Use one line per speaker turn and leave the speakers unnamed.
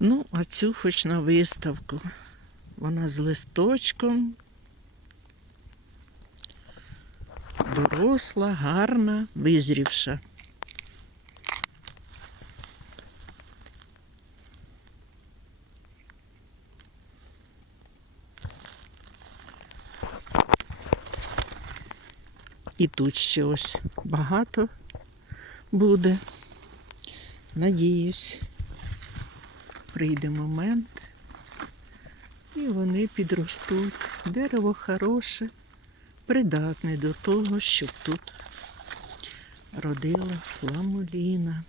Ну, а цю хоч на виставку. Вона з листочком. Доросла, гарна, визрівша. І тут ще ось багато буде. Надіюсь, прийде момент, і вони підростуть. Дерево хороше, придатне до того, щоб тут родила фламуліна.